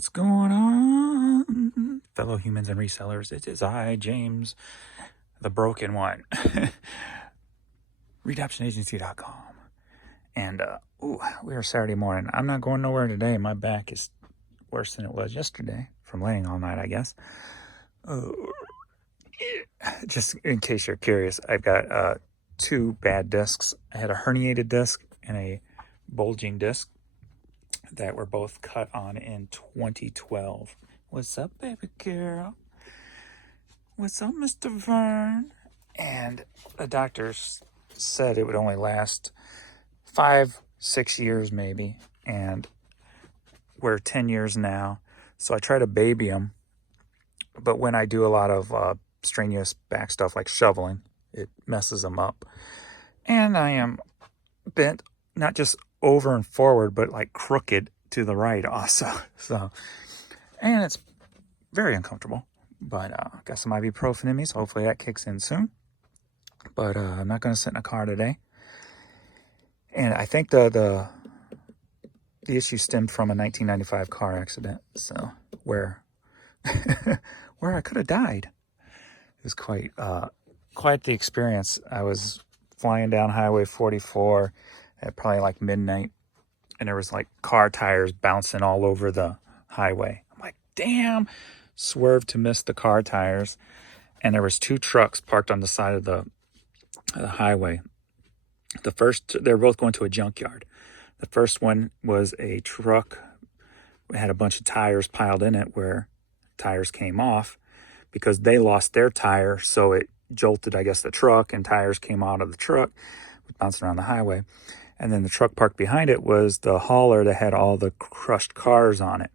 What's going on, fellow humans and resellers? It is I, James, the broken one. Redoptionagency.com. And, we are Saturday morning. I'm not going nowhere today. My back is worse than it was yesterday from laying all night, I guess. Just in case you're curious, I've got two bad discs. I had a herniated disc and a bulging disc that were both cut on in 2012. What's up, baby girl? What's up, Mr. Vern? And the doctors said it would only last 5-6 years maybe, and we're 10 years now. So I try to baby them, but when I do a lot of strenuous back stuff like shoveling, it messes them up. And I am bent, not just over and forward, but like crooked to the right also. So, and it's very uncomfortable, but got some ibuprofen in me, so hopefully that kicks in soon. But I'm not going to sit in a car today. And I think the issue stemmed from a 1995 car accident, so where where I could have died. It was quite the experience. I was flying down Highway 44 at probably like midnight, and there was like car tires bouncing all over the highway. I'm like, damn, swerved to miss the car tires. And there was two trucks parked on the side of the highway. The first, they're both going to a junkyard. The first one was a truck. It had a bunch of tires piled in it where tires came off because they lost their tire. So it jolted, I guess, the truck, and tires came out of the truck, bouncing around the highway. And then the truck parked behind it was the hauler that had all the crushed cars on it.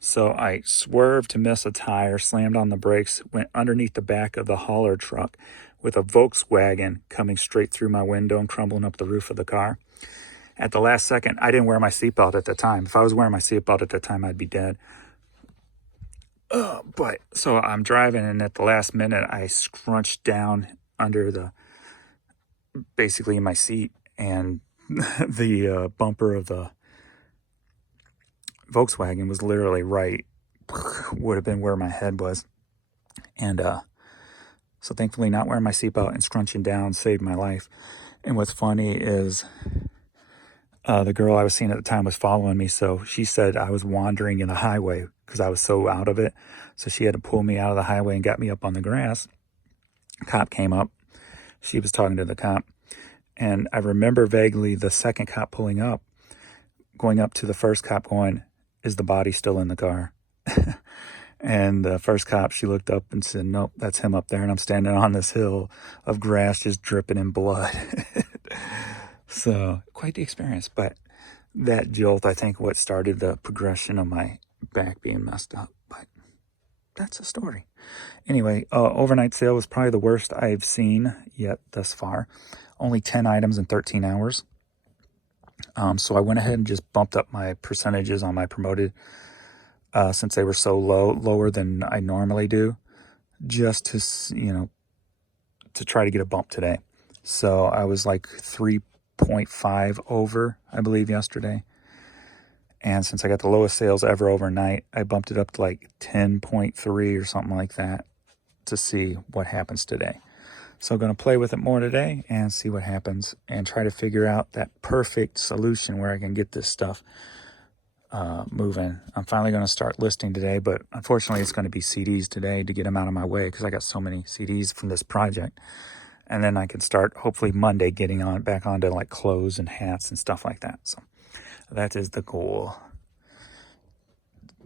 So I swerved to miss a tire, slammed on the brakes, went underneath the back of the hauler truck with a Volkswagen coming straight through my window and crumbling up the roof of the car. At the last second, I didn't wear my seatbelt at the time. If I was wearing my seatbelt at the time, I'd be dead. But so I'm driving, and at the last minute, I scrunched down under basically in my seat, and the bumper of the Volkswagen was literally right, would have been where my head was. And so thankfully not wearing my seatbelt and scrunching down saved my life. And what's funny is the girl I was seeing at the time was following me, so she said I was wandering in the highway because I was so out of it. So she had to pull me out of the highway and got me up on the grass. Cop came up. She was talking to the cop. And I remember vaguely the second cop pulling up, going up to the first cop going, "Is the body still in the car?" And the first cop, she looked up and said, "Nope, that's him up there." And I'm standing on this hill of grass just dripping in blood. So quite the experience. But that jolt, I think, what started the progression of my back being messed up. But that's a story. Anyway, overnight sale was probably the worst I've seen yet thus far. Only 10 items in 13 hours. So I went ahead and just bumped up my percentages on my promoted since they were so lower than I normally do, just to, to try to get a bump today. So I was like 3.5 over, I believe, yesterday. And since I got the lowest sales ever overnight, I bumped it up to like 10.3 or something like that to see what happens today. So I'm going to play with it more today and see what happens and try to figure out that perfect solution where I can get this stuff moving. I'm finally going to start listing today, but unfortunately it's going to be CDs today to get them out of my way because I got so many CDs from this project. And then I can start hopefully Monday getting back onto like clothes and hats and stuff like that. So that is the goal.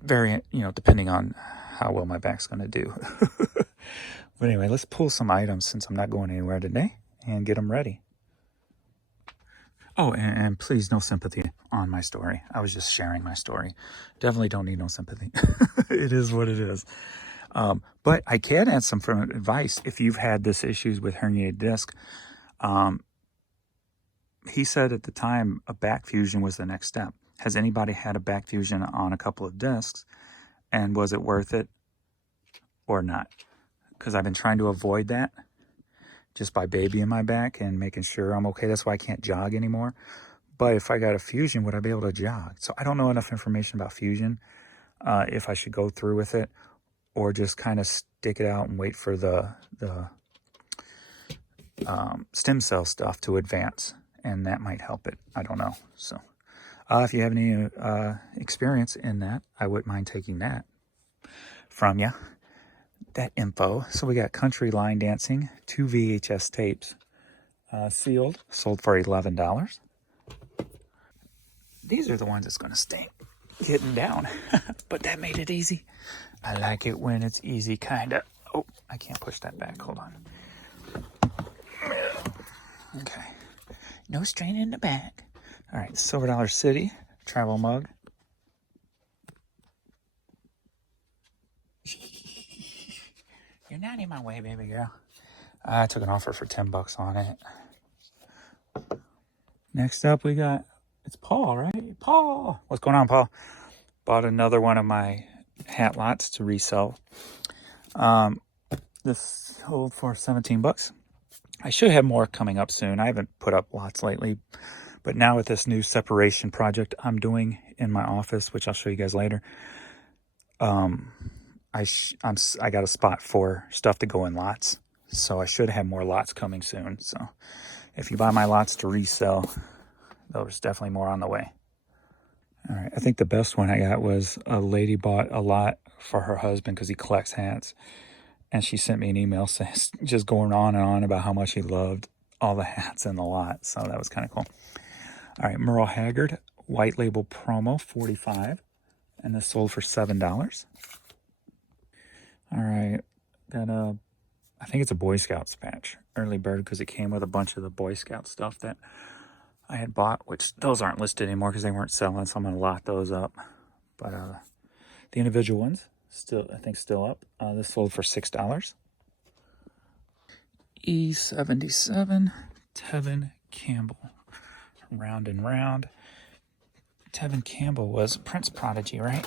Very, depending on how well my back's going to do. But anyway, let's pull some items since I'm not going anywhere today and get them ready. Oh, and please, no sympathy on my story. I was just sharing my story. Definitely don't need no sympathy. It is what it is. But I can add some advice if you've had this issues with herniated disc. He said at the time a back fusion was the next step. Has anybody had a back fusion on a couple of discs? And was it worth it or not? Because I've been trying to avoid that just by babying my back and making sure I'm okay. That's why I can't jog anymore. But if I got a fusion, would I be able to jog? So I don't know enough information about fusion. if I should go through with it or just kind of stick it out and wait for the stem cell stuff to advance, and that might help it. I don't know. So if you have any experience in that, I wouldn't mind taking that from you, that info. So we got Country Line Dancing, 2 VHS tapes, sealed, sold for $11. These are the ones that's going to stink getting down, but that made it easy. I like it when it's easy, kind of. Oh, I can't push that back. Hold on. Okay. No strain in the back. All right, Silver Dollar City travel mug. You're not in my way, baby girl. I took an offer for $10 on it. Next up, we got, it's Paul, right? Paul. What's going on, Paul? Bought another one of my hat lots to resell. This sold for $17. I should have more coming up soon. I haven't put up lots lately, but now with this new separation project I'm doing in my office, which I'll show you guys later, I got a spot for stuff to go in lots, so I should have more lots coming soon. So if you buy my lots to resell, there's definitely more on the way. All right, I think the best one I got was a lady bought a lot for her husband because he collects hats. And she sent me an email just going on and on about how much he loved all the hats in the lot. So that was kind of cool. All right, Merle Haggard, white label promo, $45. And this sold for $7. All right, got I think it's a Boy Scouts patch. Early bird, because it came with a bunch of the Boy Scout stuff that I had bought, which those aren't listed anymore because they weren't selling. So I'm going to lot those up. But the individual ones, I think still up. This sold for $6. E77, Tevin Campbell. Round and Round. Tevin Campbell was Prince Prodigy, right?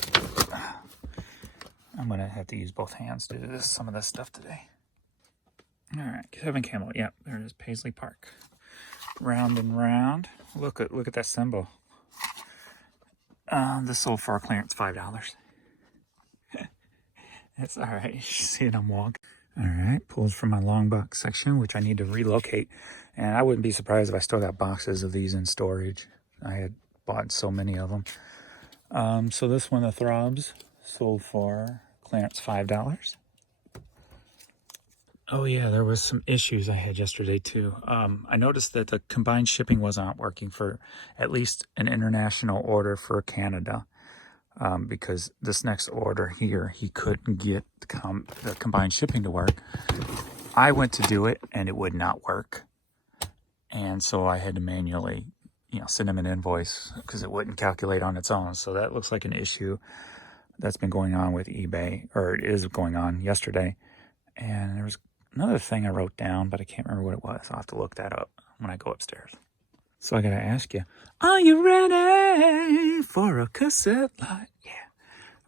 I'm going to have to use both hands to do some of this stuff today. All right, Tevin Campbell. Yep, there it is, Paisley Park. Round and Round. Look at that symbol. This sold for a clearance $5. It's all right. You see them walk. All right, pulls from my long box section, which I need to relocate. And I wouldn't be surprised if I still got boxes of these in storage. I had bought so many of them. So this one, the Throbs, sold for clearance $5. Oh yeah, there was some issues I had yesterday too. I noticed that the combined shipping was not working for at least an international order for Canada. Because this next order here, he couldn't get the combined shipping to work. I went to do it and it would not work. And so I had to manually, send him an invoice because it wouldn't calculate on its own. So that looks like an issue that's been going on with eBay, or it is going on yesterday. And there was another thing I wrote down, but I can't remember what it was. I'll have to look that up when I go upstairs. So I got to ask you, are you ready for a cassette lot? Yeah.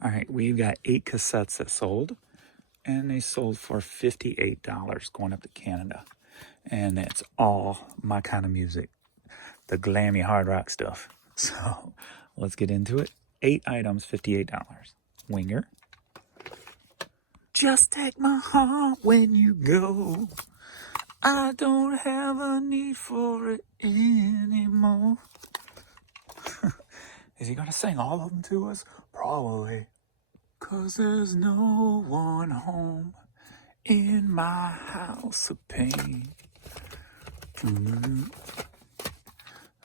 All right, we've got 8 cassettes that sold, and they sold for $58 going up to Canada. And it's all my kind of music, the glammy hard rock stuff. So let's get into it. 8 items, $58. Winger. Just take my heart when you go. I don't have a need for it anymore. Is he gonna sing all of them to us? Probably. 'Cause there's no one home in my house of pain.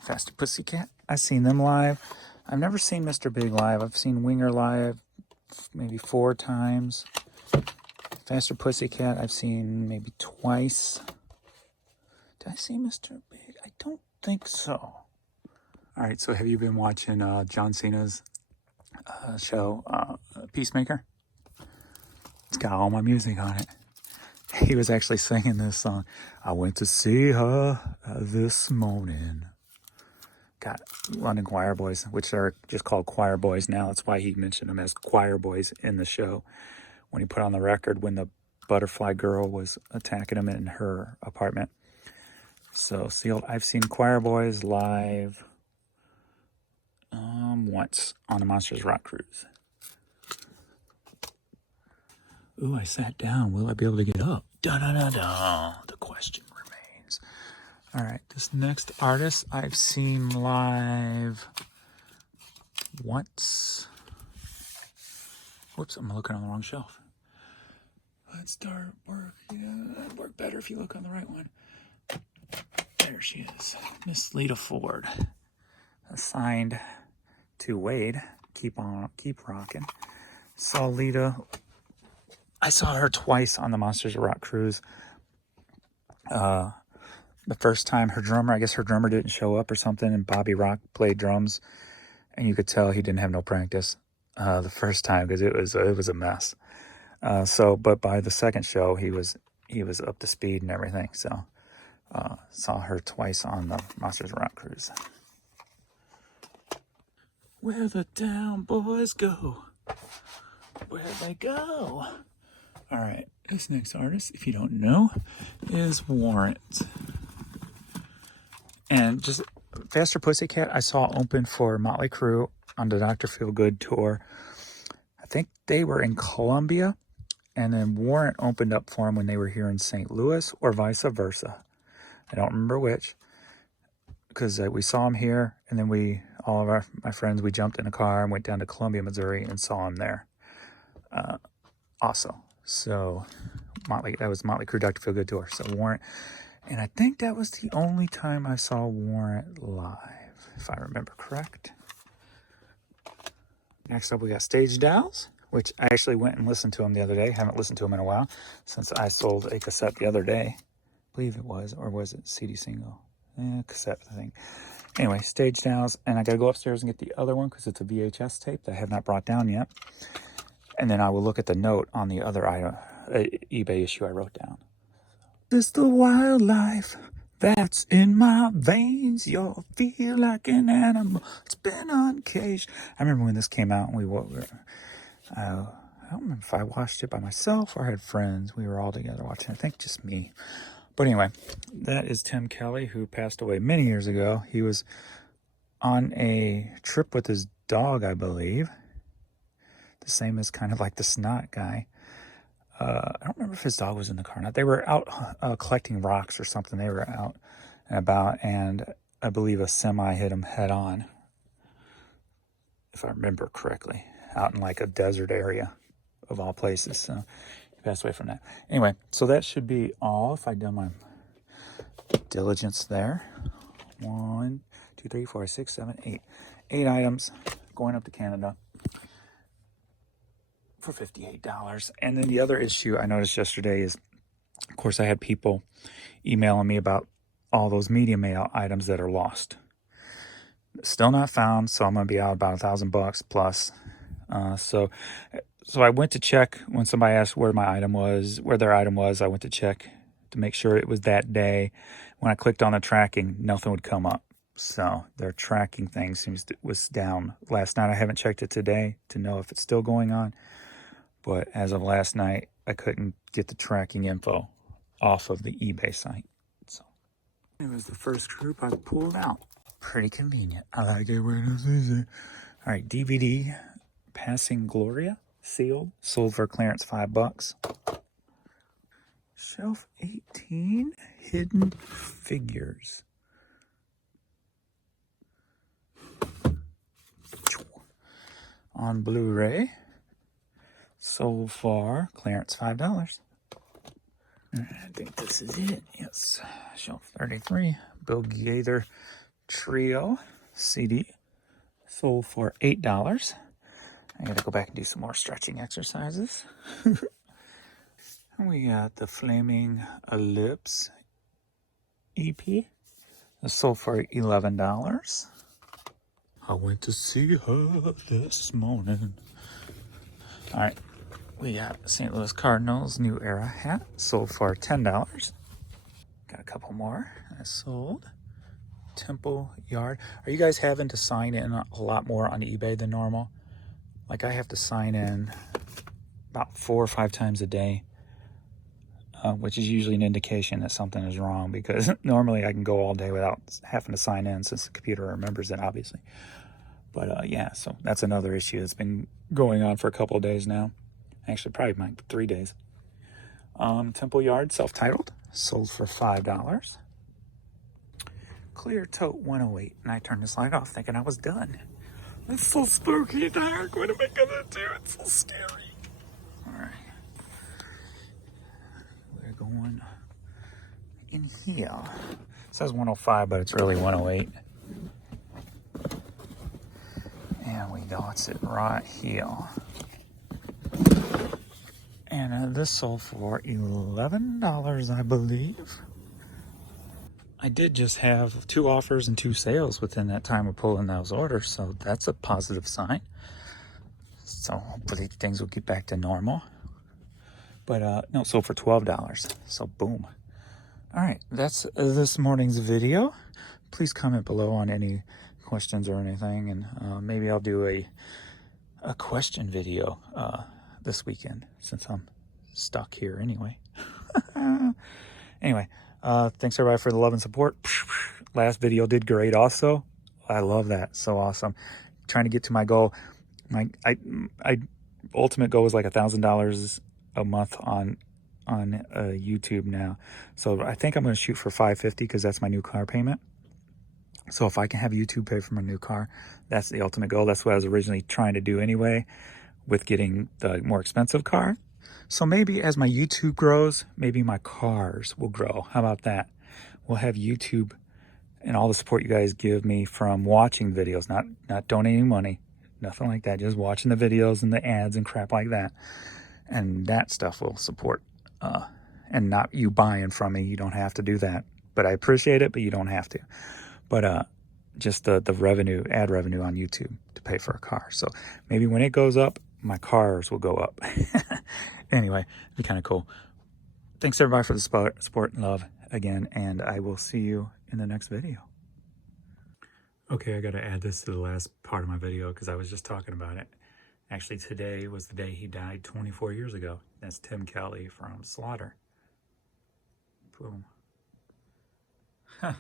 Faster Pussycat. I've seen them live. I've never seen Mr. Big live. I've seen Winger live maybe 4 times. Faster Pussycat I've seen maybe twice. Did I see Mr. Big? I don't think so. All right, so have you been watching John Cena's show, Peacemaker? It's got all my music on it. He was actually singing this song. I went to see her this morning. Got London Choir Boys, which are just called Choir Boys now. That's why he mentioned them as Choir Boys in the show. When he put on the record when the butterfly girl was attacking him in her apartment. So sealed. I've seen Choir Boys live once on the Monsters Rock cruise. Ooh, I sat down. Will I be able to get up? Da-da-da-da. The question remains. All right, this next artist I've seen live once. Whoops, I'm looking on the wrong shelf. Let's start work. Yeah, that'd work better if you look on the right one. There she is, Miss Lita Ford. Assigned to Wade. Keep rocking. Saw Lita. I saw her twice on the Monsters of Rock cruise. The first time I guess her drummer didn't show up or something, and Bobby Rock played drums, and you could tell he didn't have no practice the first time because it was a mess. But by the second show, he was up to speed and everything. So saw her twice on the Monsters of Rock cruise. Where the down boys go, where they go. All right, this next artist, if you don't know, is Warrant. And just Faster Pussycat, I saw open for Motley Crue on the Dr. Feelgood tour. I think they were in Columbia, and then Warrant opened up for them when they were here in St. Louis, or vice versa. I don't remember which, because we saw them here, and then all of my friends, we jumped in a car and went down to Columbia, Missouri, and saw them there. Also, so that was Motley Crue Dr. Feelgood tour. So Warrant, and I think that was the only time I saw Warrant live, if I remember correct. Next up, we got Stage Dolls, which I actually went and listened to them the other day. Haven't listened to them in a while since I sold a cassette the other day. I believe it was, or was it CD single? Cassette, I think. Anyway, Stage Dolls, and I got to go upstairs and get the other one because it's a VHS tape that I have not brought down yet. And then I will look at the note on the other eBay issue I wrote down. This the wildlife that's in my veins. You'll feel like an animal. It's been uncaged. I remember when this came out, and I don't remember if I watched it by myself or I had friends. We were all together watching. I think just me. But anyway, that is Tim Kelly, who passed away many years ago. He was on a trip with his dog, I believe. The same as kind of like the Snot guy. I don't remember if his dog was in the car or not. They were out collecting rocks or something. They were out and about, and I believe a semi hit him head on, if I remember correctly, out in like a desert area of all places. So he passed away from that. Anyway, so that should be all if I've done my diligence there. 1, 2, 3, 4, 6, 7, 8. 8 items going up to Canada for $58. And then the other issue I noticed yesterday is, of course, I had people emailing me about all those media mail items that are lost. Still not found, so I'm going to be out about $1,000 plus. So I went to check when somebody asked where their item was. I went to check to make sure it was that day. When I clicked on the tracking, nothing would come up. So their tracking thing was down last night. I haven't checked it today to know if it's still going on. But as of last night, I couldn't get the tracking info off of the eBay site. So it was the first group I pulled out. Pretty convenient. I like it when it's easy. All right, DVD Passing Gloria, sealed, sold for clearance $5. Shelf 18, Hidden Figures. On Blu-ray, sold for clearance $5. I think this is it. Yes, shelf 33, Bill Gaither Trio CD, sold for $8. I gotta go back and do some more stretching exercises. We got the Flaming Ellipse EP, sold for $11. I went to see her this morning. All right, we got St. Louis Cardinals New Era hat, sold for $10. Got a couple more that sold. Temple Yard. Are you guys having to sign in a lot more on eBay than normal? Like, I have to sign in about 4 or 5 times a day, which is usually an indication that something is wrong, because normally I can go all day without having to sign in since the computer remembers it, obviously. But yeah, so that's another issue that's been going on for a couple of days now. Actually, probably might be 3 days. Temple Yard, self-titled, sold for $5. Clear Tote 108, and I turned this light off thinking I was done. It's so spooky dark. What am I gonna do? It's so scary. All right, we're going in here. It says 105, but it's really 108. And we go, it's it right here. And this sold for $11, I believe. I did just have 2 offers and 2 sales within that time of pulling those orders, so that's a positive sign. So hopefully things will get back to normal. But no, sold for $12, so boom. All right, that's this morning's video. Please comment below on any questions or anything, and maybe I'll do a question video this weekend since I'm stuck here anyway. Anyway, thanks everybody for the love and support. Last video did great also. I love that. So awesome. Trying to get to my goal. My ultimate goal is like $1,000 a month on YouTube now. So I think I'm going to shoot for $550 because that's my new car payment. So if I can have YouTube pay for my new car, that's the ultimate goal. That's what I was originally trying to do anyway with getting the more expensive car. So maybe as my YouTube grows, maybe my cars will grow. How about that? We'll have YouTube and all the support you guys give me from watching videos, not donating money, nothing like that. Just watching the videos and the ads and crap like that. And that stuff will support, and not you buying from me. You don't have to do that. But I appreciate it, but you don't have to. But just the revenue, ad revenue on YouTube to pay for a car. So maybe when it goes up, my cars will go up. Anyway, it'd be kind of cool. Thanks everybody for the support and love again, and I will see you in the next video. Okay, I got to add this to the last part of my video because I was just talking about it. Actually, today was the day he died 24 years ago. That's Tim Kelly from Slaughter. Boom. Huh.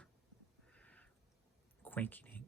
Quinky dink.